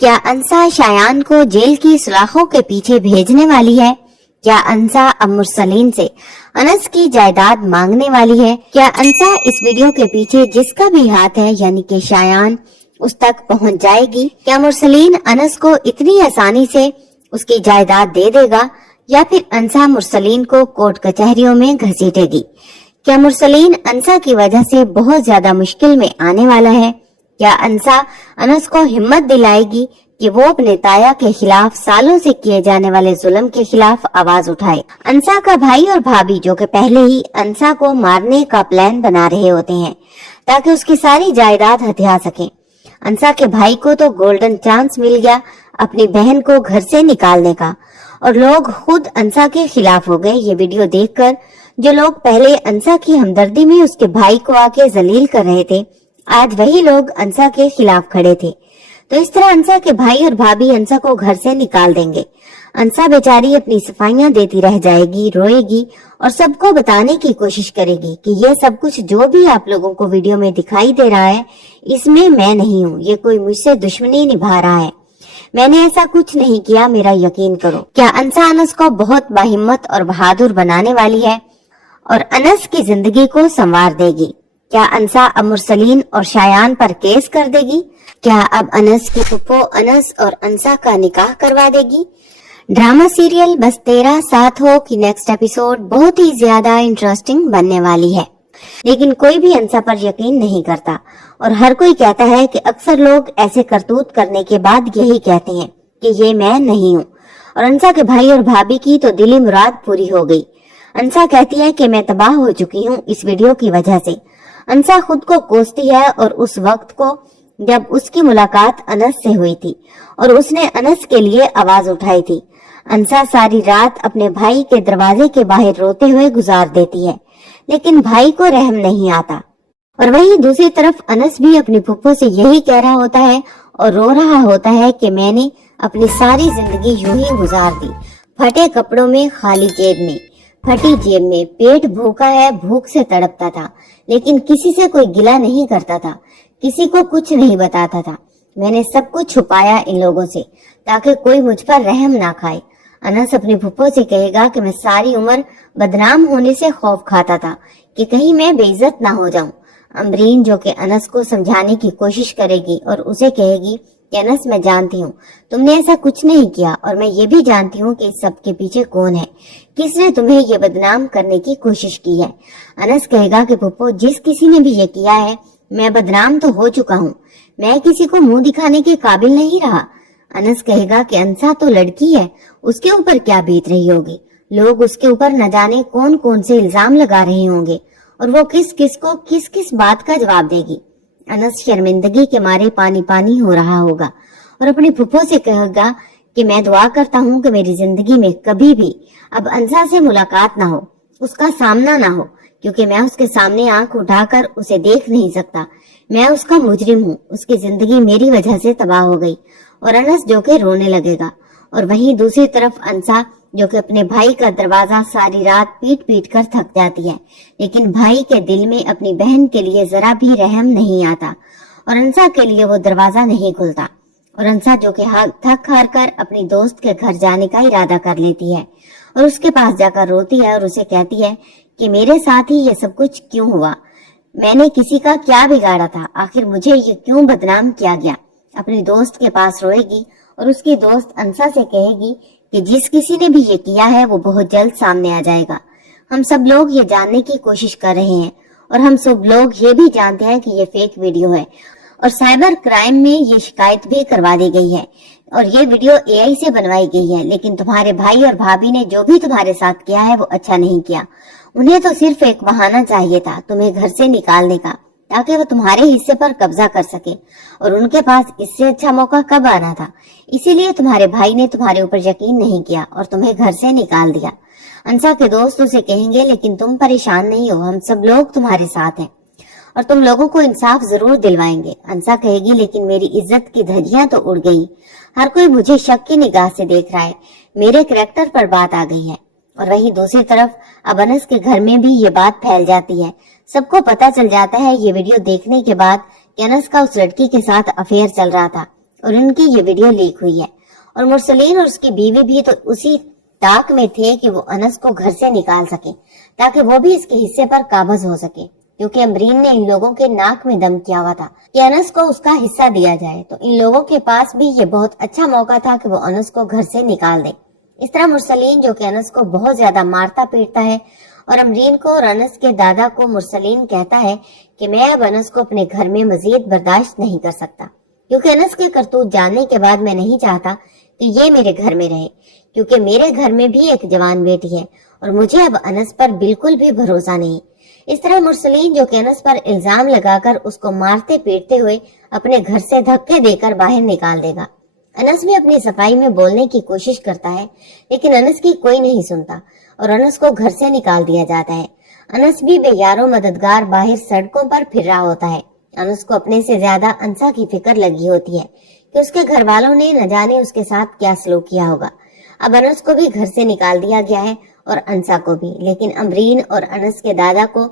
کیا انسا شایان کو جیل کی سلاخوں کے پیچھے بھیجنے والی ہے؟ کیا انسا اب مرسلین سے انس کی جائیداد مانگنے والی ہے؟ کیا انسا اس ویڈیو کے پیچھے جس کا بھی ہاتھ ہے یعنی کہ شایان اس تک پہنچ جائے گی؟ کیا مرسلین انس کو اتنی آسانی سے اس کی جائیداد دے دے گا یا پھر انسا مرسلین کو کورٹ کچہریوں میں گھسیٹے گی؟ کیا مرسلین انسا کی وجہ سے بہت زیادہ مشکل میں آنے والا ہے؟ کیا انسا انس کو ہمت دلائے گی کہ وہ اپنے تایا کے خلاف سالوں سے کیے جانے والے ظلم کے خلاف آواز اٹھائے؟ انسا کا بھائی اور بھابھی جو کہ پہلے ہی انسا کو مارنے کا پلان بنا رہے ہوتے ہیں تاکہ اس کی ساری جائیداد ہتھیا سکیں۔ انسا کے بھائی کو تو گولڈن چانس مل گیا اپنی بہن کو گھر سے نکالنے کا، اور لوگ خود انسا کے خلاف ہو گئے۔ یہ ویڈیو دیکھ کر جو لوگ پہلے انسا کی ہمدردی میں اس کے بھائی کو آ کے ذلیل کر رہے تھے، آج وہی لوگ انسا کے خلاف کھڑے تھے۔ تو اس طرح انسا کے بھائی اور بھابھی انسا کو گھر سے نکال دیں گے۔ انسا بیچاری اپنی صفائیاں دیتی رہ جائے گی، روئے گی اور سب کو بتانے کی کوشش کرے گی کہ یہ سب کچھ جو بھی آپ لوگوں کو ویڈیو میں دکھائی دے رہا ہے اس میں میں نہیں ہوں، یہ کوئی مجھ سے دشمنی نبھا رہا ہے، میں نے ایسا کچھ نہیں کیا، میرا یقین کرو۔ کیا انسا انس کو بہت باہمت اور بہادر بنانے والی ہے اور انس کی زندگی کو سنوار دے گی؟ کیا انسا اب مرسلین اور شایان پر کیس کر دے گی؟ کیا اب انس کی پھپھو انس اور انسا کا نکاح کروا دے گی؟ ڈرامہ سیریل بس تیرا ساتھ ہو کی نیکسٹ ایپیسوڈ بہت ہی زیادہ انٹرسٹنگ بننے والی ہے، لیکن کوئی بھی انسا پر یقین نہیں کرتا اور ہر کوئی کہتا ہے کہ اکثر لوگ ایسے کرتوت کرنے کے بعد یہی کہتے ہیں کہ یہ میں نہیں ہوں، اور انسا کے بھائی اور بھابھی کی تو دلی مراد پوری ہو گئی۔ انسا کہتی ہے کہ میں تباہ ہو چکی ہوں اس ویڈیو کی وجہ سے۔ انسا خود کو کوستی ہے اور اس وقت کو جب اس کی ملاقات انس سے ہوئی تھی اور اس نے انس کے لیے آواز اٹھائی تھی۔ انسا ساری رات اپنے بھائی کے دروازے کے باہر روتے ہوئے گزار دیتی ہے، لیکن بھائی کو رحم نہیں آتا، اور وہیں دوسری طرف انس بھی اپنی پھپھو سے یہی کہہ رہا ہوتا ہے اور رو رہا ہوتا ہے کہ میں نے اپنی ساری زندگی یوں ہی گزار دی، پھٹے کپڑوں میں، خالی جیب میں، پھٹی جیب میں، پیٹ بھوکا ہے، بھوک سے تڑپتا تھا، لیکن کسی سے کوئی گلہ نہیں کرتا تھا، کسی کو کچھ نہیں بتاتا تھا، میں نے سب کچھ چھپایا ان لوگوں سے تاکہ کوئی مجھ پر رحم نہ کھائے۔ انس اپنی پھپھو سے کہے گا کہ میں ساری عمر بدنام ہونے سے خوف کھاتا تھا کہ کہیں میں بے عزت نہ ہو جاؤں۔ امرین جو کہ انس کو سمجھانے کی کوشش کرے گی اور اسے کہے گی کہ انس میں جانتی ہوں تم نے ایسا کچھ نہیں کیا، اور میں یہ بھی جانتی ہوں کہ اس سب کے پیچھے کون ہے، کس نے تمہیں یہ بدنام کرنے کی کوشش کی ہے۔ انس کہے گا کہ پھپھو جس کسی نے بھی یہ کیا ہے میں بدنام تو ہو چکا ہوں، میں کسی کو منہ دکھانے کے قابل نہیں رہا۔ انس کہے گا کہ انسا تو لڑکی ہے، اس کے اوپر کیا بیت رہی ہوگی، لوگ اس کے اوپر نہ جانے کون کون سے الزام لگا رہے ہوں گے، اور وہ کس کس کو کس کس بات کا جواب دے گی۔ انس شرمندگی کے مارے پانی پانی ہو رہا ہوگا اور اپنی پھپھو سے کہے گا کہ میں دعا کرتا ہوں کہ میری زندگی میں کبھی بھی اب انسا سے ملاقات نہ ہو، اس کا سامنا نہ ہو، کیونکہ میں اس کے سامنے آنکھ اٹھا کر اسے دیکھ نہیں سکتا، میں اس کا مجرم ہوں، اس کی زندگی میری وجہ سے تباہ ہو گئی۔ اور انس جو کہ رونے لگے گا، اور وہیں دوسری طرف انسا جو کہ اپنے بھائی کا دروازہ ساری رات پیٹ پیٹ کر تھک جاتی ہے، لیکن بھائی کے دل میں اپنی بہن کے لیے ذرا بھی رحم نہیں آتا، اور انسا کے لیے وہ دروازہ نہیں کھلتا، اور انسا جو کہ تھک ہار کر اپنی دوست کے گھر جانے کا ارادہ کر لیتی ہے اور اس کے پاس جا کر روتی ہے اور اسے کہتی ہے کہ میرے ساتھ ہی یہ سب کچھ کیوں ہوا، میں نے کسی کا کیا بگاڑا تھا، آخر مجھے یہ کیوں بدنام کیا گیا۔ اپنی دوست کے پاس روئے گی اور اس کی دوست انسا سے کہے گی کہ جس کسی نے بھی یہ کیا ہے وہ بہت جلد سامنے آ جائے گا، ہم سب لوگ یہ جاننے کی کوشش کر رہے ہیں، اور ہم سب لوگ یہ بھی جانتے ہیں کہ یہ فیک ویڈیو ہے، اور سائبر کرائم میں یہ شکایت بھی کروا دی گئی ہے، اور یہ ویڈیو اے آئی سے بنوائی گئی ہے، لیکن تمہارے بھائی اور بھابھی نے جو بھی تمہارے ساتھ کیا ہے وہ اچھا نہیں کیا، انہیں تو صرف ایک بہانہ چاہیے تھا تمہیں گھر سے نکالنے کا تاکہ وہ تمہارے حصے پر قبضہ کر سکے، اور ان کے پاس اس سے اچھا موقع کب آنا تھا، اسی لیے تمہارے بھائی نے تمہارے اوپر یقین نہیں کیا اور تمہیں گھر سے نکال دیا۔ انسا کے دوست اسے کہیں گے لیکن تم پریشان نہیں ہو، ہم سب لوگ تمہارے ساتھ ہیں اور تم لوگوں کو انصاف ضرور دلوائیں گے۔ انسا کہے گی لیکن میری عزت کی دھجیاں تو اڑ گئی، ہر کوئی مجھے شک کی نگاہ سے دیکھ رہا ہے، میرے کریکٹر پر بات آ گئی ہے۔ اور وہیں دوسری طرف اب انس کے گھر میں بھی یہ بات پھیل جاتی ہے، سب کو پتا چل جاتا ہے یہ ویڈیو دیکھنے کے بعد کہ انس کا اس لڑکی کے ساتھ افیئر چل رہا تھا، और उनकी ये वीडियो लीक हुई है। और मुरसलीन और उसकी बीवी भी तो उसी ताक में थे कि वो अनस को घर से निकाल सके ताकि वो भी इसके हिस्से पर काबज हो सके, क्योंकि अमरीन ने इन लोगों के नाक में दम किया हुआ था कि अनस को उसका हिस्सा दिया जाए। तो इन लोगों के पास भी ये बहुत अच्छा मौका था कि वो अनस को घर से निकाल दे। इस तरह मुरसलीन, जो कि अनस को बहुत ज्यादा मारता पीटता है, और अमरीन को और अनस के दादा को मुरसलीन कहता है कि मैं अब अनस को अपने घर में मजीद बर्दाश्त नहीं कर सकता, क्योंकि अनस के करतूत जानने के बाद मैं नहीं चाहता कि ये मेरे घर में रहे, क्योंकि मेरे घर में भी एक जवान बेटी है और मुझे अब अनस पर बिल्कुल भी भरोसा नहीं। इस तरह मुरसलीन, जो कि अनस पर इल्जाम लगाकर उसको मारते पीटते हुए अपने घर से धक्के देकर बाहर निकाल देगा। अनस भी अपनी सफाई में बोलने की कोशिश करता है, लेकिन अनस की कोई नहीं सुनता और अनस को घर से निकाल दिया जाता है। अनस भी बेयारो मददगार बाहर सड़कों पर फिर रहा होता है। अनस को अपने से ज्यादा अंसा की फिक्र लगी होती है कि उसके घर वालों ने न जाने उसके साथ क्या सलूक किया होगा। अब अनस को भी घर से निकाल दिया गया है और अंसा को भी, लेकिन अमरीन और अनस के दादा को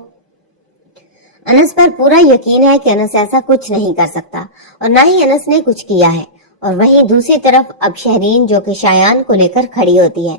अनस पर पूरा यकीन है कि अनस ऐसा कुछ नहीं कर सकता और ना ही अनस ने कुछ किया है। और वहीं दूसरी तरफ अब शहरीन, जो कि शायान को लेकर खड़ी होती है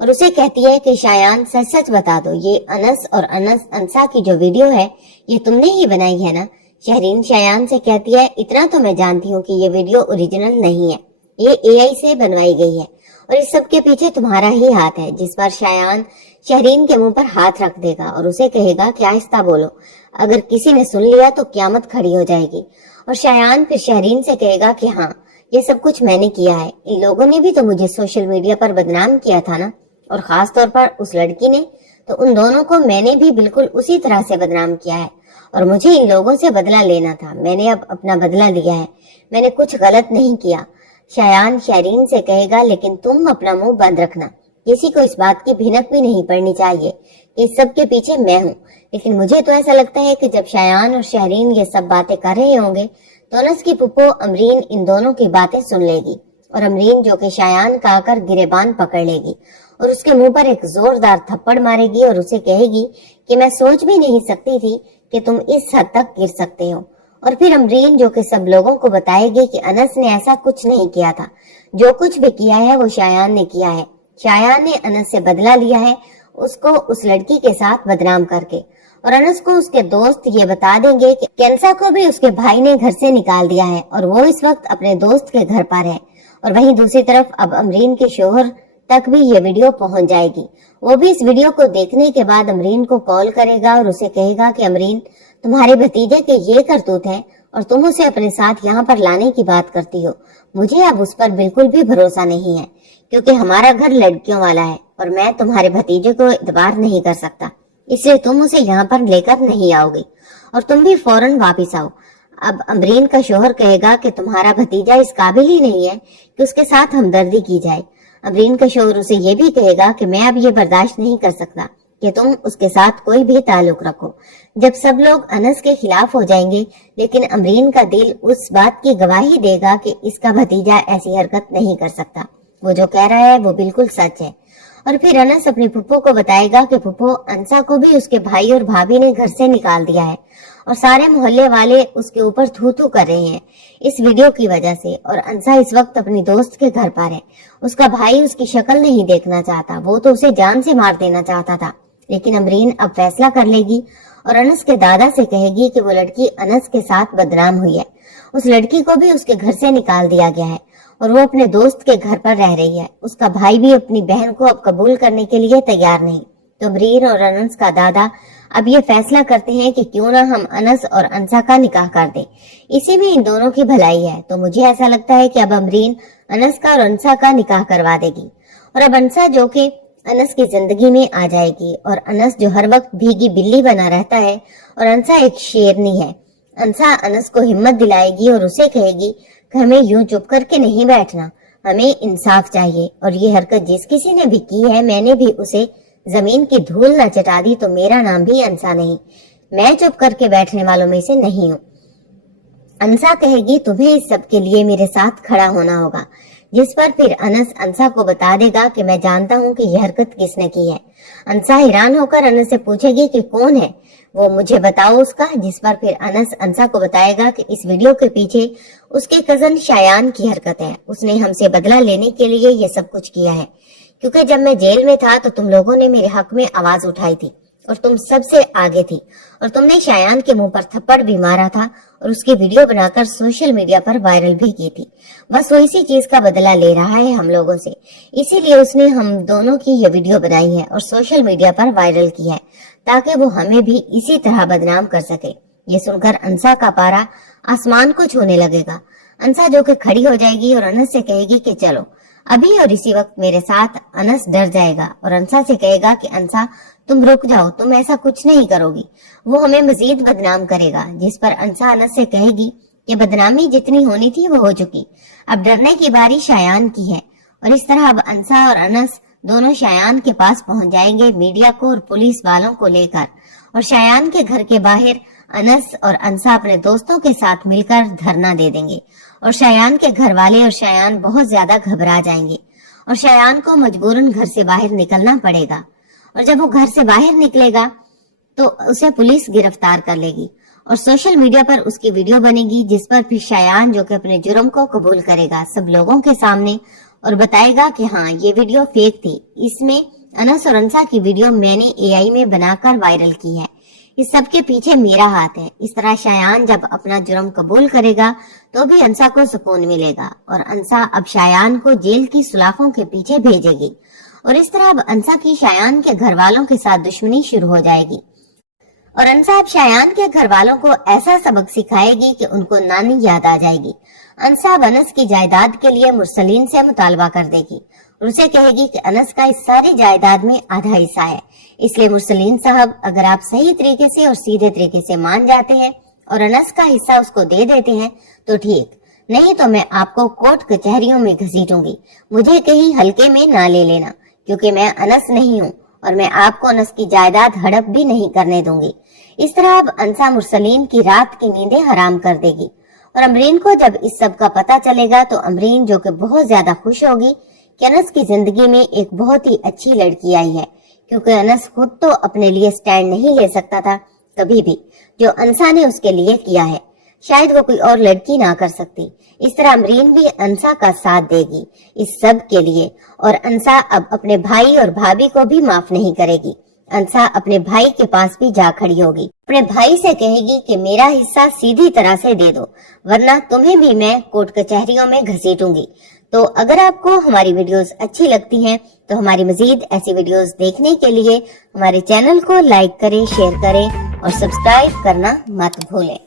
और उसे कहती है कि शायान, सच सच बता दो, ये अनस और अंसा की जो वीडियो है ये तुमने ही बनाई है ना? शहरीन शायान से कहती है, इतना तो मैं जानती हूँ कि ये वीडियो ओरिजिनल नहीं है, ये एआई से बनवाई गई है और इस सब के पीछे तुम्हारा ही हाथ है। जिस पर शायान शहरीन के मुंह पर हाथ रख देगा और उसे कहेगा कि आहिस्ता बोलो, अगर किसी ने सुन लिया तो क़यामत खड़ी हो जाएगी। और शायान फिर शहरीन से कहेगा कि हाँ, ये सब कुछ मैंने किया है, इन लोगों ने भी तो मुझे सोशल मीडिया पर बदनाम किया था ना, और खास तौर पर उस लड़की ने, तो उन दोनों को मैंने भी बिल्कुल उसी तरह से बदनाम किया है और मुझे इन लोगों से बदला लेना था। मैंने अब अपना बदला लिया है, मैंने कुछ गलत नहीं किया। शायान शहरीन से कहेगा, लेकिन तुम अपना मुंह बंद रखना, किसी को इस बात की भिनक भी नहीं पड़नी चाहिए कि इस सब के पीछे मैं हूँ। लेकिन मुझे तो ऐसा लगता है कि जब शायान और शहरीन ये सब बातें कर रहे होंगे तो अनस की पुप्पो अमरीन इन दोनों की बातें सुन लेगी और अमरीन, जो कि शायान का आकर गिरेबान पकड़ लेगी और उसके मुंह पर एक जोरदार थप्पड़ मारेगी और उसे कहेगी कि मैं सोच भी नहीं सकती थी कि तुम इस हद तक गिर सकते हो। और फिर अमरीन, जो कि सब लोगों को बताएगी कि अनस ने ऐसा कुछ नहीं किया था, जो कुछ भी किया है वो शायान ने किया है। शायान ने अनस से बदला लिया है, उसको उस लड़की के साथ बदनाम करके। और अनस को उसके दोस्त ये बता देंगे कि अंसा को भी उसके भाई ने घर से निकाल दिया है और वो इस वक्त अपने दोस्त के घर पर है। और वहीं दूसरी तरफ अब अमरीन के शोहर तक भी ये वीडियो पहुंच जाएगी। वो भी इस वीडियो को देखने के बाद अमरीन को कॉल करेगा और उसे कहेगा कि अमरीन, तुम्हारे भतीजे के ये करतूत है और तुम उसे अपने साथ यहाँ पर लाने की बात करती हो। मुझे अब उस पर बिल्कुल भी भरोसा नहीं है, क्योंकि हमारा घर लड़कियों वाला है और मैं तुम्हारे भतीजे को इतबार नहीं कर सकता, इसलिए तुम उसे यहाँ पर लेकर नहीं आओगे और तुम भी फौरन वापिस आओ। अब अमरीन का शोहर कहेगा कि तुम्हारा भतीजा इस काबिल ही नहीं है कि उसके साथ हमदर्दी की जाए। अमरीन का शोहर उसे ये भी कहेगा कि मैं अब ये बर्दाश्त नहीं कर सकता कि तुम उसके साथ कोई भी ताल्लुक रखो। जब सब लोग अनस के खिलाफ हो जाएंगे, लेकिन अमरीन का दिल उस बात की गवाही देगा कि इसका भतीजा ऐसी हरकत नहीं कर सकता, वो जो कह रहा है वो बिल्कुल सच है। और फिर अनस अपनी फुप्पो को बताएगा कि फुप्पो, अंसा को भी उसके भाई और भाभी ने घर से निकाल दिया है और सारे मोहल्ले वाले उसके ऊपर थू थू कर रहे हैं इस वीडियो की वजह से। और अंसा इस वक्त अपनी दोस्त के घर पर है, उसका भाई उसकी शक्ल नहीं देखना चाहता, वो तो उसे जान से मार देना चाहता था। लेकिन अमरीन अब फैसला कर लेगी और अनस के दादा से कहेगी कि वो लड़की अनस के साथ बदनाम हुई है, उस लड़की को भी उसके घर से निकाल दिया गया है और वो अपने दोस्त के घर पर रह रही है। उसका भाई भी अपनी बहन को अब कबूल करने के लिए तैयार नहीं। तो अमरीन और अनस का दादा अब ये फैसला करते हैं कि क्यों ना हम अनस और अंसा का निकाह कर दें, इसी में इन दोनों की भलाई है। तो मुझे ऐसा लगता है कि अब अमरीन अनस का और अंसा का निकाह करवा देगी और अब अंसा, जो कि अनस की जिंदगी में आ जाएगी, और अनस जो हर वक्त भीगी बिल्ली बना रहता है और अंसा एक शेरनी है। अंसा अनस को हिम्मत दिलाएगी और उसे कहेगी कि हमें यूं चुप करके नहीं बैठना, हमें इंसाफ चाहिए और ये हरकत जिस किसी ने भी की है, मैंने भी उसे जमीन की धूल न चटा दी तो मेरा नाम भी अंसा नहीं, मैं चुप करके बैठने वालों में से नहीं हूँ। अंसा कहेगी तुम्हें इस सब के लिए मेरे साथ खड़ा होना होगा, जिस पर फिर अनस अंसा को बता देगा कि मैं जानता हूँ कि यह हरकत किसने की है। अंसा हैरान होकर अनस से पूछेगी कि कौन है। वो मुझे बताओ उसका, जिस पर फिर अनस अंसा को बताएगा कि इस वीडियो के पीछे उसके कजन शायान की हरकत है। उसने हमसे बदला लेने के लिए ये सब कुछ किया है, क्योंकि जब मैं जेल में था तो तुम लोगों ने मेरे हक में आवाज उठाई थी और तुम सबसे आगे थी, और तुमने शायान के मुंह पर थप्पड़ भी मारा था और उसकी वीडियो बनाकर सोशल मीडिया पर वायरल भी की थी। बस वो इसी चीज का बदला ले रहा है हम लोगों से, इसीलिए उसने हम दोनों की ये वीडियो बनाई है और सोशल मीडिया पर वायरल की है, ताकि वो हमें भी इसी तरह बदनाम कर सके। ये सुनकर अंसा का पारा आसमान को छूने लगेगा। अंसा जो कि खड़ी हो जाएगी और अनस से कहेगी कि चलो अभी और इसी वक्त मेरे साथ। अनस डर जाएगा और अंसा से कहेगा कि अंसा तुम रुक जाओ, तुम ऐसा कुछ नहीं करोगी, वो हमें मजीद बदनाम करेगा। जिस पर अंसा अनस से कहेगी कि बदनामी जितनी होनी थी वो हो चुकी, अब डरने की बारी शायान की है। और इस तरह अब अंसा और अनस दोनों शायान के पास पहुंच जाएंगे मीडिया को और पुलिस वालों को लेकर, और शायान के घर के बाहर अनस और अंसा अपने दोस्तों के साथ मिलकर धरना दे देंगे, और शायान के घर वाले और शायान बहुत ज्यादा घबरा जाएंगे और शायान को मजबूरन घर से बाहर निकलना पड़ेगा। और जब वो घर से बाहर निकलेगा तो उसे पुलिस गिरफ्तार कर लेगी और सोशल मीडिया पर उसकी वीडियो बनेगी, जिस पर फिर शायान जो कि अपने जुर्म को कबूल करेगा सब लोगों के सामने और बताएगा कि हाँ ये वीडियो फेक थी, इसमें अनस और अंसा की वीडियो मैंने एआई में बनाकर वायरल की है, इस सब के पीछे मेरा हाथ है। इस तरह शायान जब अपना जुर्म कबूल करेगा तो भी अंसा को सुकून मिलेगा और अंसा अब शायान को जेल की सुलाखों के पीछे भेजेगी, और इस तरह अब अंसा की शायान के घर वालों के साथ दुश्मनी शुरू हो जाएगी। और अंसा अब शायान के घर वालों को ऐसा सबक सिखाएगी कि उनको नानी याद आ जाएगी। अंसा अब अनस की जायदाद के लिए मुरसलीन से मुतालबा कर देगी और उसे कहेगी कि अनस का इस सारी जायदाद में आधा हिस्सा है, इसलिए मुरसलीन साहब अगर आप सही तरीके से और सीधे तरीके से मान जाते हैं और अनस का हिस्सा उसको दे देते हैं तो ठीक, नहीं तो मैं आपको कोर्ट कचहरियों में घसीटूंगी। मुझे कहीं हल्के में ना ले लेना, क्योंकि मैं अनस नहीं हूँ और मैं आपको अनस की जायदाद हड़प भी नहीं करने दूंगी। इस तरह अब अंसा मुरसलीन की रात की नींदें हराम कर देगी। और अमरीन को जब इस सब का पता चलेगा तो अमरीन जो कि बहुत ज्यादा खुश होगी कि अनस की जिंदगी में एक बहुत ही अच्छी लड़की आई है, क्योंकि अनस खुद तो अपने लिए स्टैंड नहीं ले सकता था कभी भी, जो अंसा ने उसके लिए किया है शायद वो कोई और लड़की ना कर सकती। इस तरह अमरीन भी अंसा का साथ देगी इस सब के लिए, और अंसा अब अपने भाई और भाभी को भी माफ नहीं करेगी। अंसा अपने भाई के पास भी जा खड़ी होगी, अपने भाई से कहेगी कि मेरा हिस्सा सीधी तरह से दे दो, वरना तुम्हें भी मैं कोर्ट कचहरियों में घसीटूंगी। तो अगर आपको हमारी वीडियोस अच्छी लगती हैं तो हमारी मजीद ऐसी वीडियोस देखने के लिए हमारे चैनल को लाइक करें, शेयर करें और सब्सक्राइब करना मत भूलें।